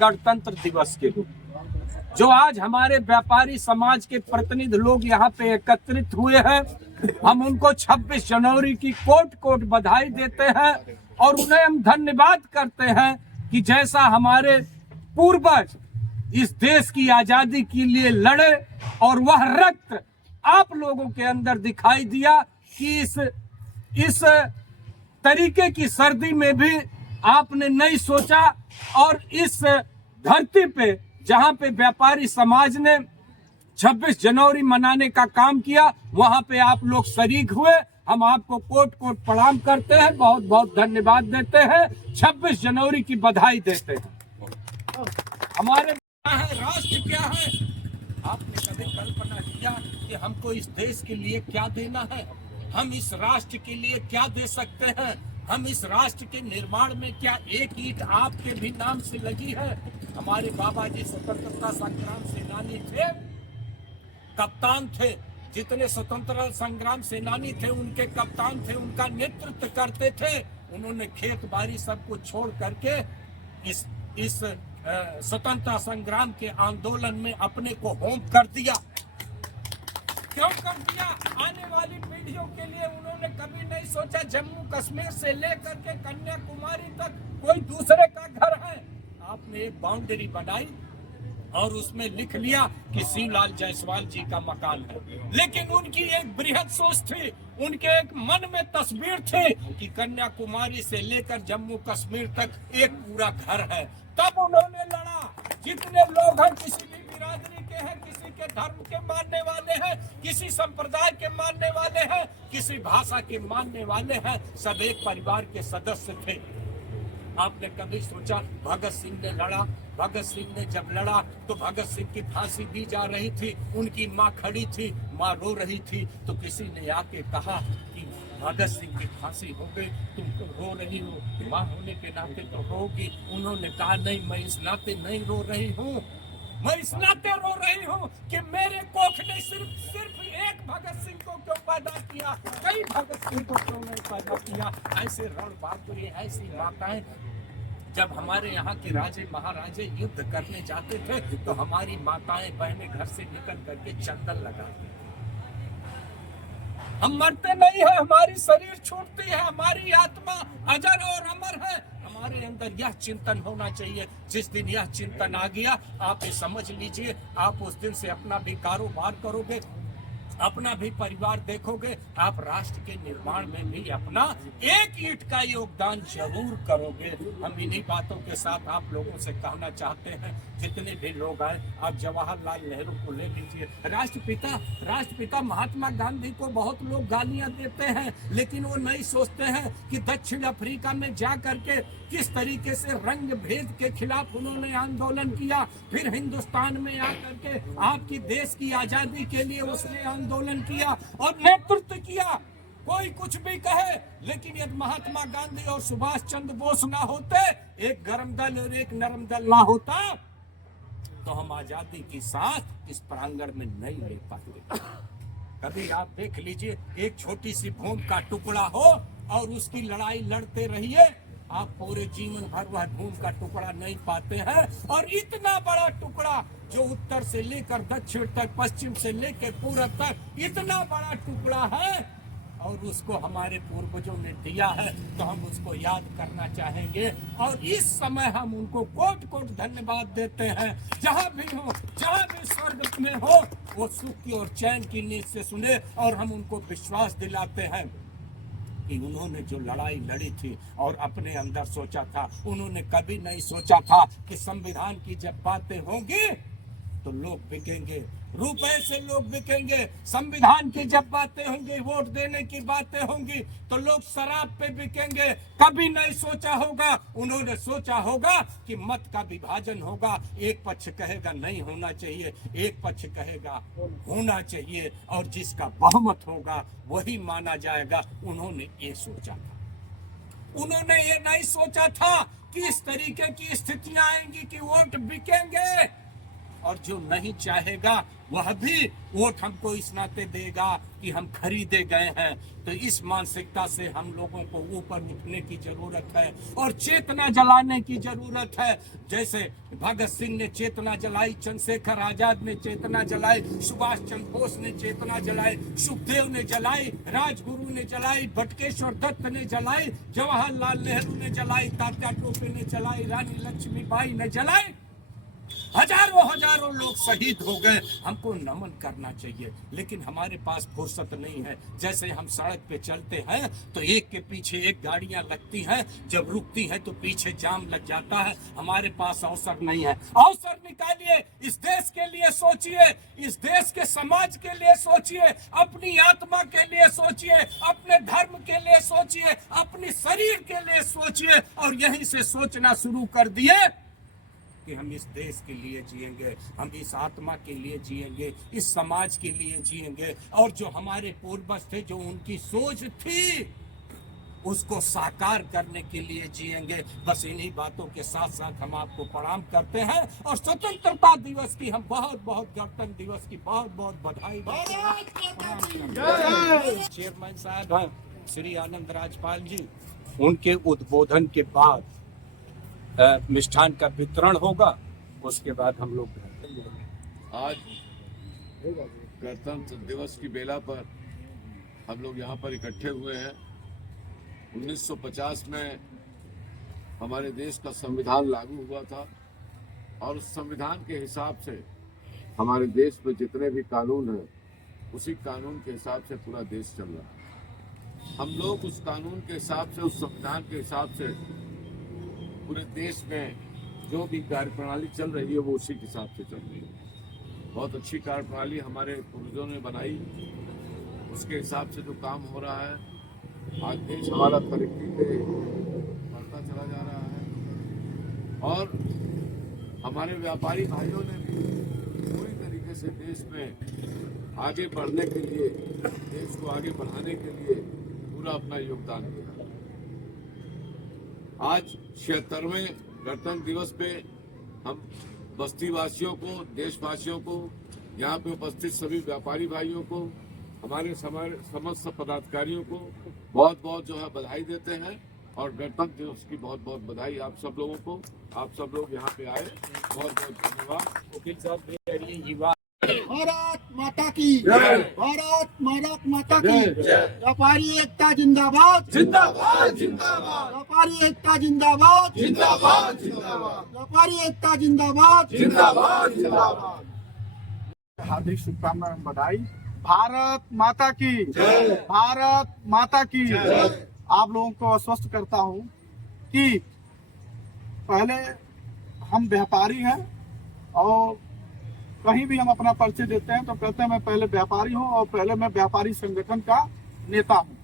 गणतंत्र दिवस के दिन जो आज हमारे व्यापारी समाज के प्रतिनिधि लोग यहाँ पे एकत्रित हुए हैं, हम उनको 26 जनवरी की कोट कोट बधाई देते हैं और उन्हें हम धन्यवाद करते हैं कि जैसा हमारे पूर्वज इस देश की आजादी के लिए लड़े और वह रक्त आप लोगों के अंदर दिखाई दिया कि इस तरीके की सर्दी में भी आपने नहीं सोचा और इस धरती पे जहां पे व्यापारी समाज ने 26 जनवरी मनाने का काम किया वहां पे आप लोग शरीक हुए। हम आपको कोट कोट प्रणाम करते हैं, बहुत बहुत धन्यवाद देते हैं, 26 जनवरी की बधाई देते हैं। हमारे क्या है, राष्ट्र क्या है, आपने कभी कल्पना किया कि हमको इस देश के लिए क्या देना है, हम इस राष्ट्र के लिए क्या दे सकते हैं, हम इस राष्ट्र के निर्माण में क्या एक ईंट आपके भी नाम से लगी है। हमारे बाबा जी स्वतंत्रता संग्राम सेनानी थे, कप्तान थे, जितने स्वतंत्रता संग्राम सेनानी थे उनके कप्तान थे, उनका नेतृत्व करते थे। उन्होंने खेत बाड़ी सब कुछ छोड़ करके इस स्वतंत्रता संग्राम के आंदोलन में अपने को होम कर दिया। क्यों कर दिया? आने वाली पीढ़ियों के लिए उन्होंने कभी नहीं सोचा जम्मू कश्मीर से लेकर के कन्याकुमारी तक कोई दूसरे का घर है। आपने एक बाउंड्री बनाई और उसमें लिख लिया कि शिवलाल जायसवाल जी का मकान है, लेकिन उनकी एक बृहद सोच थी, उनके एक मन में तस्वीर थी कि कन्याकुमारी से लेकर जम्मू कश्मीर तक एक पूरा घर है। तब उन्होंने लड़ा। जितने लोग हैं, किसी भी बिरादरी के हैं, किसी के धर्म के मानने वाले हैं, किसी संप्रदाय के मानने वाले हैं, किसी भाषा के मानने वाले हैं, सब एक परिवार के सदस्य थे। आपने कभी सोचा भगत सिंह ने लड़ा? भगत सिंह ने जब लड़ा तो भगत सिंह की फांसी दी जा रही थी, उनकी माँ खड़ी थी, माँ रो रही थी, तो किसी ने आके कहा कि भगत सिंह की फांसी हो गई, तुम तो रो रही हो, माँ होने के नाते तो रोगी। उन्होंने कहा नहीं, मैं इस नाते नहीं रो रही हूँ, मैं इस नाते रो रही हूँ कि मेरे कोख ने सिर्फ एक भगत सिंह को क्यों पैदा किया, कई भगत सिंह को क्यों नहीं पैदा किया। ऐसे रणबांकुरे, ऐसी माताएं, जब हमारे यहाँ के राजे महाराजे युद्ध करने जाते थे तो हमारी माताएं बहनें घर से निकल करके चंदन लगाती। हम मरते नहीं है, हमारी शरीर छूटती है, हमारी आत्मा अजर और अमर है। हमारे अंदर यह चिंतन होना चाहिए। जिस दिन यह चिंतन आ गया, आप ये समझ लीजिए, आप उस दिन से अपना भी कारोबार करोगे, अपना भी परिवार देखोगे, आप राष्ट्र के निर्माण में भी अपना एक ईंट का योगदान जरूर करोगे। हम इन्हीं बातों के साथ आप लोगों से कहना चाहते हैं, जितने भी लोग आए, आप जवाहरलाल नेहरू को ले लीजिए, राष्ट्रपिता महात्मा गांधी को बहुत लोग गालियां देते हैं, लेकिन वो नहीं सोचते हैं कि दक्षिण अफ्रीका में जा करके किस तरीके से रंग भेद के खिलाफ उन्होंने आंदोलन किया, फिर हिंदुस्तान में आकर के आपकी देश की आजादी के लिए उसने आंदोलन किया और नेतृत्व किया। कोई कुछ भी कहे, लेकिन यदि महात्मा गांधी और सुभाष चंद्र बोस ना होते, एक गर्म दल और एक नरम दल ना होता, तो हम आजादी की सांस इस प्रांगण में नहीं ले पाते। कभी आप देख लीजिए, एक छोटी सी भूमि का टुकड़ा हो और उसकी लड़ाई लड़ते रहिए, आप पूरे जीवन भर वह भूमि का टुकड़ा नहीं पाते हैं। और इतना बड़ा टुकड़ा जो उत्तर से लेकर दक्षिण तक, पश्चिम से लेकर पूरब तक, इतना बड़ा टुकड़ा है और उसको हमारे पूर्वजों ने दिया है, तो हम उसको याद करना चाहेंगे। और इस समय हम उनको कोट कोट धन्यवाद देते हैं। जहां भी हो, जहां भी स्वर्ग में हो, वो सुख की और चैन की नींद से सुने। और हम उनको विश्वास दिलाते हैं कि उन्होंने जो लड़ाई लड़ी थी और अपने अंदर सोचा था, उन्होंने कभी नहीं सोचा था कि संविधान की जब बातें होंगी तो लोग बिकेंगे, रुपए से लोग बिकेंगे। संविधान की जब बातें होंगी, वोट देने की बातें होंगी, तो लोग शराब पे बिकेंगे। कभी नहीं सोचा होगा, उन्होंने सोचा होगा कि मत का विभाजन होगा, एक पक्ष कहेगा नहीं होना चाहिए, एक पक्ष कहेगा होना चाहिए, और जिसका बहुमत होगा वही माना जाएगा। उन्होंने ये सोचा था। उन्होंने ये नहीं सोचा था कि इस तरीके की स्थितियां आएंगी कि वोट बिकेंगे। और जो नहीं चाहेगा वह भी वोट हमको इस नाते देगा कि हम खरीदे गए हैं। तो इस मानसिकता से हम लोगों को ऊपर उठने की जरूरत है और चेतना जलाने की जरूरत है। जैसे भगत सिंह ने चेतना जलाई, चंद्रशेखर आजाद ने चेतना जलाई, सुभाष चंद्र बोस ने चेतना जलाई, सुखदेव ने जलाई, राजगुरु ने जलाई, बटुकेश्वर दत्त ने जलाई, जवाहरलाल नेहरू ने जलाई, तात्या टोपे ने जलाई, रानी लक्ष्मीबाई ने जलाई। हजारों लोग शहीद हो गए। हमको नमन करना चाहिए, लेकिन हमारे पास फुर्सत नहीं है। जैसे हम सड़क पे चलते हैं तो एक के पीछे एक गाड़ियां लगती हैं, जब रुकती हैं तो पीछे जाम लग जाता है। हमारे पास अवसर नहीं है। अवसर निकालिए, इस देश के लिए सोचिए, इस देश के समाज के लिए सोचिए, अपनी आत्मा के लिए सोचिए, अपने धर्म के लिए सोचिए, अपने शरीर के लिए सोचिए। और यहीं से सोचना शुरू कर दिए कि हम इस देश के लिए जिएंगे, हम इस आत्मा के लिए जिएंगे, इस समाज के लिए जिएंगे, और जो हमारे पूर्वज थे, जो उनकी सोच थी, उसको साकार करने के लिए जिएंगे। बस इन्हीं बातों के साथ साथ हम आपको प्रणाम करते हैं और स्वतंत्रता दिवस की हम बहुत गणतंत्र दिवस की बहुत बधाई देते हैं। चेयरमैन साहब हैं श्री आनंद राजपाल जी, उनके उद्बोधन के बाद मिष्ठान का वितरण होगा, उसके बाद हम लोग आज गणतंत्र दिवस की बेला पर हम लोग यहाँ पर इकट्ठे हुए हैं। 1950 में हमारे देश का संविधान लागू हुआ था और उस संविधान के हिसाब से हमारे देश में जितने भी कानून हैं, उसी कानून के हिसाब से पूरा देश चल रहा है। हम लोग उस कानून के हिसाब से, उस संविधान के हिसाब से पूरे देश में जो भी कार्यप्रणाली चल रही है वो उसी के हिसाब से चल रही है। बहुत अच्छी कार्यप्रणाली हमारे पूर्वजों ने बनाई, उसके हिसाब से जो काम हो रहा है, आज देश हमारा तरक्की पे बढ़ता चला जा रहा है। और हमारे व्यापारी भाइयों ने भी पूरी तरीके से देश में आगे बढ़ने के लिए, देश को आगे बढ़ाने के लिए पूरा अपना योगदान दिया। आज 76वें गणतंत्र दिवस पे हम बस्ती वासियों को, देशवासियों को, यहाँ पे उपस्थित सभी व्यापारी भाइयों को, हमारे समस्त पदाधिकारियों को बहुत जो है बधाई देते हैं और गणतंत्र दिवस की बहुत बधाई आप सब लोगों को। आप सब लोग यहाँ पे आए, बहुत धन्यवाद। वकील साहब, युवा भारत माता की जय, भारत माता की जय। व्यापारी एकता जिंदाबाद, जिंदाबाद जिंदाबाद, व्यापारी एकता जिंदाबाद, जिंदाबाद जिंदाबाद, व्यापारी एकता जिंदाबाद, जिंदाबाद जिंदाबाद। हार्दिक शुभकामनाएं एवं बधाई। भारत माता की जय, भारत माता की जय। आप लोगों को आश्वस्त करता हूँ कि पहले हम व्यापारी हैं और कहीं भी हम अपना परिचय देते हैं तो कहते हैं मैं पहले व्यापारी हूं और पहले मैं व्यापारी संगठन का नेता हूं।